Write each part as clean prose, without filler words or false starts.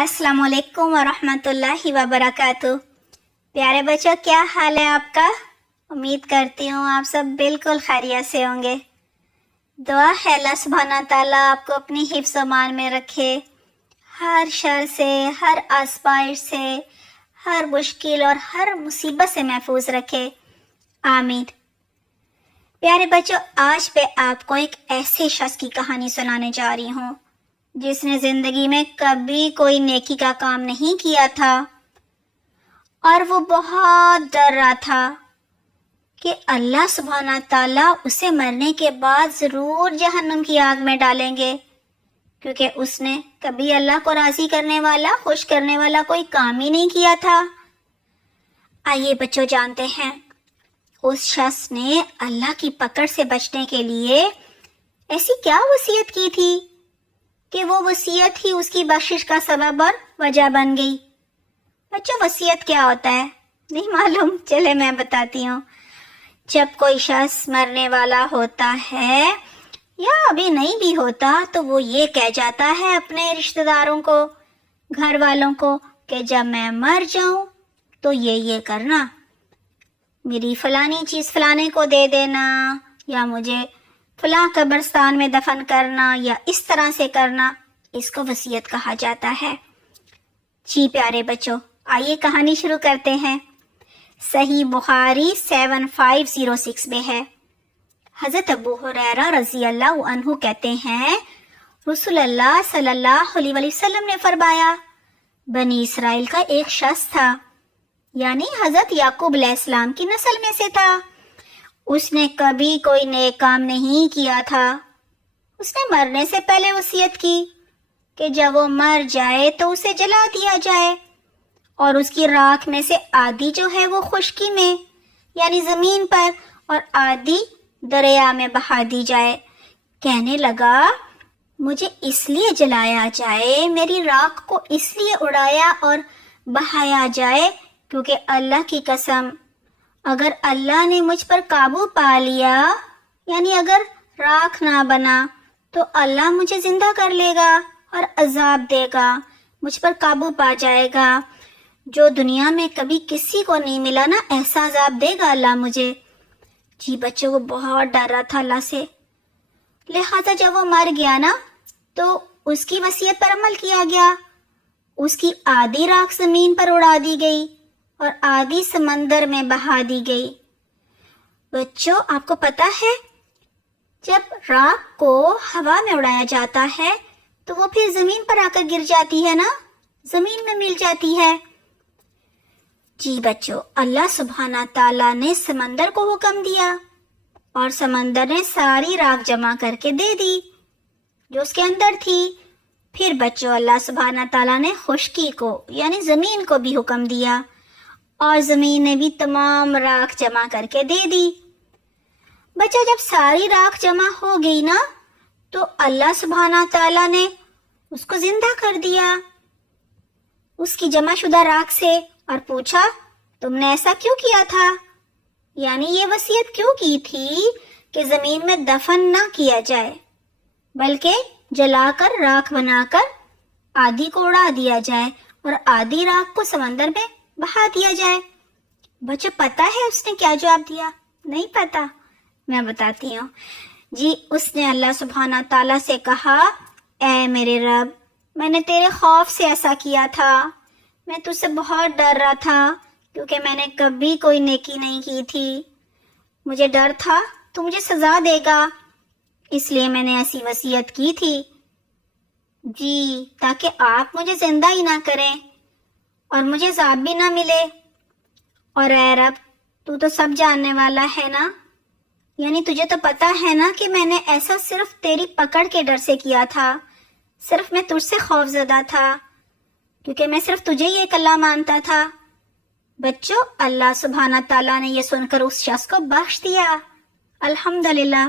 अस्सलाम वालेकुम वरहमतुल्लाहि वबरकातुह। प्यारे बच्चों, क्या हाल है आपका? उम्मीद करती हूँ आप सब बिल्कुल खैरियत से होंगे। दुआ है अल्लाह सुब्हाना ताला आपको अपनी हिफ्ज़ अमान में रखे, हर शर से, हर आज़माइश से, हर मुश्किल और हर मुसीबत से महफूज रखे, आमीन। प्यारे बच्चों, आज मैं आपको एक ऐसे शख्स की कहानी सुनाने जा रही हूँ जिसने जिंदगी में कभी कोई नेकी का काम नहीं किया था और वो बहुत डर रहा था कि अल्लाह सुब्हाना ताला उसे मरने के बाद ज़रूर जहन्नम की आग में डालेंगे, क्योंकि उसने कभी अल्लाह को राज़ी करने वाला, खुश करने वाला कोई काम ही नहीं किया था। आइए बच्चों, जानते हैं उस शख्स ने अल्लाह की पकड़ से बचने के लिए ऐसी क्या वसीयत की थी कि वो वसीयत ही उसकी बख्शिश का सबब और वजह बन गई। बच्चों, वसीयत क्या होता है नहीं मालूम? चले मैं बताती हूँ। जब कोई शख्स मरने वाला होता है या अभी नहीं भी होता तो वो ये कह जाता है अपने रिश्तेदारों को, घर वालों को कि जब मैं मर जाऊं तो ये करना, मेरी फलानी चीज़ फलाने को दे देना, या मुझे फलां कब्रिस्तान में दफन करना, या इस तरह से करना। इसको वसीयत कहा जाता है। जी प्यारे बच्चों, आइए कहानी शुरू करते हैं। सही बुखारी 7506 में है। हज़रत अबू हुरैरा रज़ी अल्लाह अन्हु कहते हैं, रसूलुल्लाह सल्लल्लाहु अलैहि वसल्लम ने फरमाया, बनी इसराइल का एक शख्स था, यानी हज़रत याकूब अलैहिस्सलाम की नस्ल में से था। उसने कभी कोई नेक काम नहीं किया था। उसने मरने से पहले वसीयत की कि जब वो मर जाए तो उसे जला दिया जाए और उसकी राख में से आधी जो है वो खुश्की में यानी ज़मीन पर और आधी दरिया में बहा दी जाए। कहने लगा, मुझे इसलिए जलाया जाए, मेरी राख को इसलिए उड़ाया और बहाया जाए क्योंकि अल्लाह की कसम, अगर अल्लाह ने मुझ पर काबू पा लिया, यानी अगर राख ना बना, तो अल्लाह मुझे जिंदा कर लेगा और अजाब देगा, मुझ पर काबू पा जाएगा। जो दुनिया में कभी किसी को नहीं मिला ना, ऐसा अजाब देगा अल्लाह मुझे। जी बच्चों, वो बहुत डर रहा था अल्लाह से। लिहाजा जब वो मर गया ना तो उसकी वसीयत पर अमल किया गया। उसकी आधी राख जमीन पर उड़ा दी गई और आधी समंदर में बहा दी गई। बच्चों, आपको पता है जब राख को हवा में उड़ाया जाता है तो वो फिर जमीन पर आकर गिर जाती है ना, जमीन में मिल जाती है। जी बच्चों, अल्लाह सुब्हाना ताला ने समंदर को हुक्म दिया और समंदर ने सारी राख जमा करके दे दी जो उसके अंदर थी। फिर बच्चों, अल्लाह सुब्हाना ताला ने खुश्की को यानी जमीन को भी हुक्म दिया और जमीन ने भी तमाम राख जमा करके दे दी। बच्चा, जब सारी राख जमा हो गई ना तो अल्लाह सुब्हाना ताला ने उसको जिंदा कर दिया उसकी जमा शुदा राख से और पूछा, तुमने ऐसा क्यों किया था? यानी ये वसीयत क्यों की थी कि जमीन में दफन ना किया जाए बल्कि जलाकर राख बनाकर आधी को उड़ा दिया जाए और आधी राख को समंदर में बहा दिया जाए। बच्चों, पता है उसने क्या जवाब दिया? नहीं पता? मैं बताती हूँ। जी, उसने अल्लाह सुब्हाना ताला से कहा, ऐ मेरे रब, मैंने तेरे खौफ से ऐसा किया था। मैं तुझसे बहुत डर रहा था क्योंकि मैंने कभी कोई नेकी नहीं की थी। मुझे डर था तू मुझे सजा देगा, इसलिए मैंने ऐसी वसीयत की थी। जी, ताकि आप मुझे जिंदा ही ना करें और मुझे अज़ाब भी ना मिले। और ऐ रब, तू तो सब जानने वाला है ना, यानी तुझे तो पता है ना कि मैंने ऐसा सिर्फ तेरी पकड़ के डर से किया था। सिर्फ मैं तुझसे खौफजदा था क्योंकि मैं सिर्फ तुझे ही एक अल्लाह मानता था। बच्चों, अल्लाह सुब्हाना ताला ने यह सुनकर उस शख्स को बख्श दिया। अल्हम्दुलिल्लाह।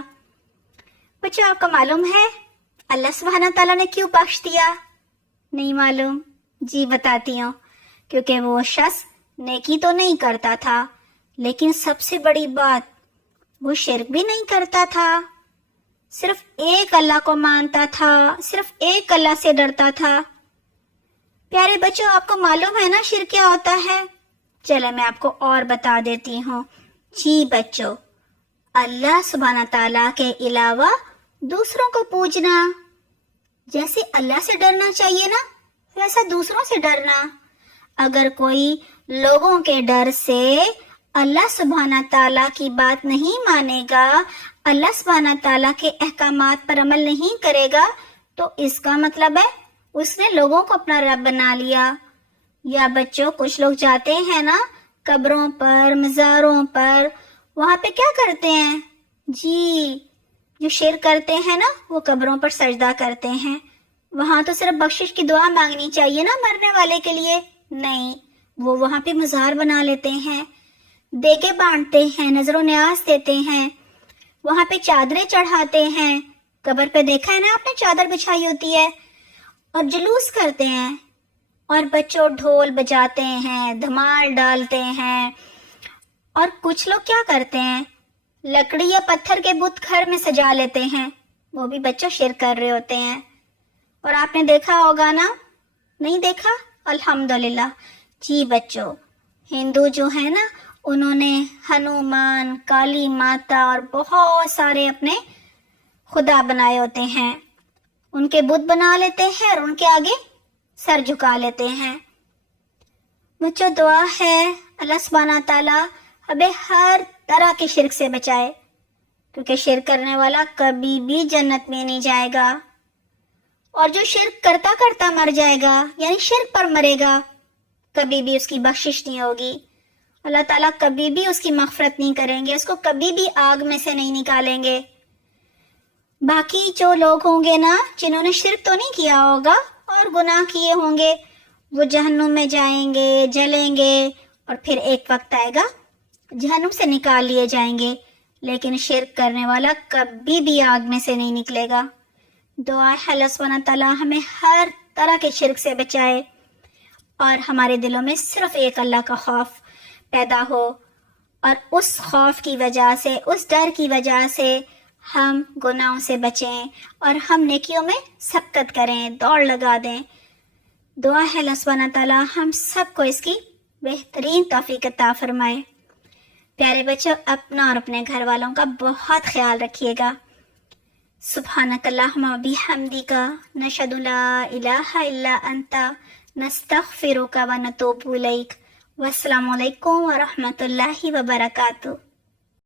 बच्चों, आपको मालूम है अल्लाह सुब्हाना ताला ने क्यों बख्श दिया? नहीं मालूम? जी बताती हूँ। क्योंकि वो शख्स नेकी तो नहीं करता था, लेकिन सबसे बड़ी बात, वो शिर्क भी नहीं करता था। सिर्फ एक अल्लाह को मानता था, सिर्फ एक अल्लाह से डरता था। پیارے بچوں، آپ کو معلوم ہے نا شرک کیا ہوتا ہے؟ چلے میں آپ کو اور بتا دیتی ہوں۔ جی بچوں، اللہ سبحانہ تعالیٰ کے علاوہ دوسروں کو پوجنا۔ جیسے اللہ سے ڈرنا چاہیے نا، ویسا دوسروں سے ڈرنا۔ اگر کوئی لوگوں کے ڈر سے اللہ سبحانہ تعالیٰ کی بات نہیں مانے گا، اللہ سبحانہ تعالیٰ کے احکامات پر عمل نہیں کرے گا، تو اس کا مطلب ہے اس نے لوگوں کو اپنا رب بنا لیا۔ یا بچوں، کچھ لوگ جاتے ہیں نا قبروں پر، مزاروں پر، وہاں پہ کیا کرتے ہیں؟ جی، جو شرک کرتے ہیں نا وہ قبروں پر سجدہ کرتے ہیں۔ وہاں تو صرف بخشش کی دعا مانگنی چاہیے نا مرنے والے کے لیے، نہیں، وہ وہاں پہ مزار بنا لیتے ہیں، دیگے بانٹتے ہیں، نظر و نیاز دیتے ہیں، وہاں پہ چادریں چڑھاتے ہیں۔ قبر پہ دیکھا ہے نا آپ نے، چادر بچھائی ہوتی ہے، اور جلوس کرتے ہیں، اور بچوں ڈھول بجاتے ہیں، دھمال ڈالتے ہیں۔ اور کچھ لوگ کیا کرتے ہیں، لکڑی یا پتھر کے بت گھر میں سجا لیتے ہیں، وہ بھی بچوں شرک کر رہے ہوتے ہیں۔ اور آپ نے دیکھا ہوگا نا، نہیں دیکھا؟ الحمدللہ۔ جی بچوں، ہندو جو ہے نا انہوں نے ہنومان، کالی ماتا اور بہت سارے اپنے خدا بنائے ہوتے ہیں، ان کے بت بنا لیتے ہیں اور ان کے آگے سر جھکا لیتے ہیں۔ بچوں دعا ہے اللہ سبحانہ تعالیٰ ہمیں ہر طرح کے شرک سے بچائے، کیونکہ شرک کرنے والا کبھی بھی جنت میں نہیں جائے گا، اور جو شرک کرتا کرتا مر جائے گا، یعنی شرک پر مرے گا، کبھی بھی اس کی بخشش نہیں ہوگی۔ اللہ تعالیٰ کبھی بھی اس کی مغفرت نہیں کریں گے، اس کو کبھی بھی آگ میں سے نہیں نکالیں گے۔ باقی جو لوگ ہوں گے نا جنہوں نے شرک تو نہیں کیا ہوگا اور گناہ کیے ہوں گے، وہ جہنم میں جائیں گے، جلیں گے، اور پھر ایک وقت آئے گا جہنم سے نکال لیے جائیں گے، لیکن شرک کرنے والا کبھی بھی آگ میں سے نہیں نکلے گا۔ دعا ہے اللہ سبحانہ تعالیٰ ہمیں ہر طرح کے شرک سے بچائے، اور ہمارے دلوں میں صرف ایک اللہ کا خوف پیدا ہو، اور اس خوف کی وجہ سے، اس ڈر کی وجہ سے ہم گناہوں سے بچیں اور ہم نیکیوں میں سبقت کریں، دوڑ لگا دیں۔ دعا ہے اللہ سبحانہ تعالیٰ ہم سب کو اس کی بہترین توفیق عطا فرمائے۔ پیارے بچوں، اپنا اور اپنے گھر والوں کا بہت خیال رکھیے گا۔ سبحانک اللہم و بحمدک، نشہد لا الہ الا انت، نستغفرک و نتوب الیک۔ والسلام علیکم ورحمۃ اللہ وبرکاتہ۔